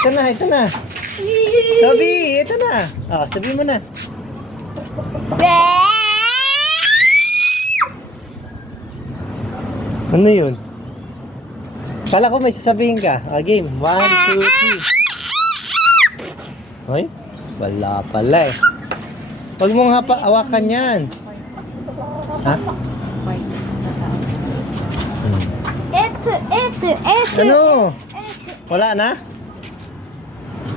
Ito na, ito na. Sabi, ito na. Oh, sabi mo na. Ano yun? Kala ko may sasabihin ka. Ah, game. 1, 2, 3. Hoy, wala pala eh. Huwag mong hawakan yan. Ha? Ano? Wala na?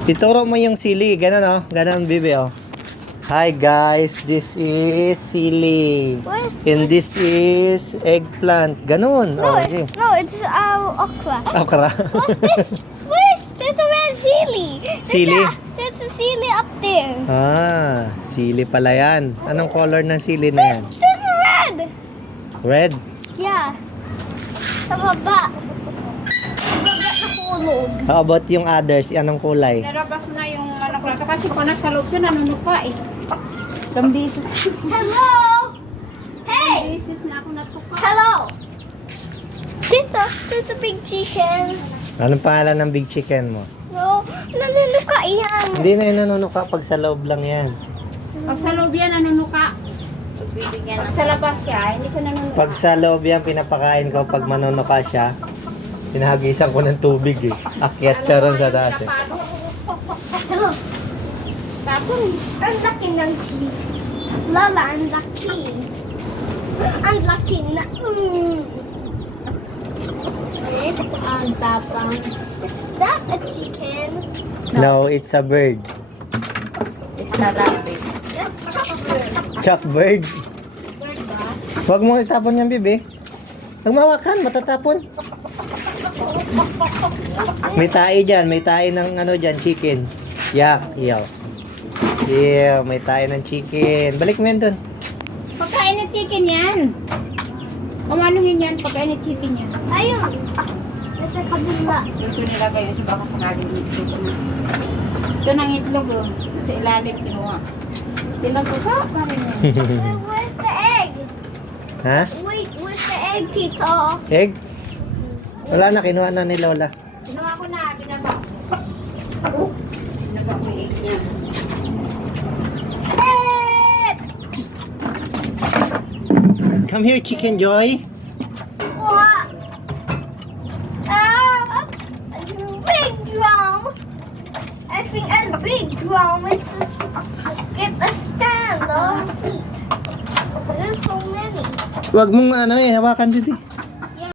Ituro mo yung sili. Ganon oh. Ganon, bibi oh. Hi guys, this is sili. And this is eggplant. Ganon. No, Oh, okay. no, it's okra. Okra. What's this? Wait, there's a red sili. Sili? There's a sili up there. Ah, sili pala yan. Anong color ng sili na yan? There's a red. Red? Yeah. Sa baba. Sa baba na kulog. How about yung others? Anong kulay? Narabas mo na yung manok na to kasi kung nasa loob siya nanunuka eh. Some beses. Hello. Hey. Beses na ako natuka. Hello. Dito, there's a big chicken. Anong pangalan ng big chicken mo? No, nanunuka yan. Hindi na yun nanunuka pag sa loob lang yan. Pag sa loob yan nanunuka. Pag sa labas siya, hindi siya nanunuka. Pag sa loob yan, pinapakain ko. Pag manunuka siya, pinahagisan ko ng tubig eh. Akyat siya ron sa taas eh. Hello. Tapos, Ang laki ng chicken. Lola, ang laki. Ang laki na. ang tapang. Is that a chicken? No, it's a bird. It's a rabbit. That's chocolate. Chuck bird. Bird ba? Huwag mong itapon yan, bibi. Huwag mawakan, matatapon. May tae dyan, may tae ng ano dyan, chicken. Yak, yaw. Yeah, may tae ng chicken. Balik mo yan dun. Pagkain ng chicken yan. Kumanuhin yan, pagkain ng chicken yan. Ayun. Nasa kabula. Ito nilagay yun sa baka sakaling itlog na. Ito ng itlog oh. Nasa ilalim, kinuha. Tinagusa pa rin yan. Wait, where's the egg? Ha? Wait, where's the egg, Tito? Egg? Wala na, kinuha na ni Lola. Kinuha ko na, binaba. Binaba ko yung egg niya. Egg! Come here, Chicken Joy. What? Ah, a big drum. I think a big drum is let's get a stand of feet. There's so many. Huwag mong ano eh, hawakan, bibi.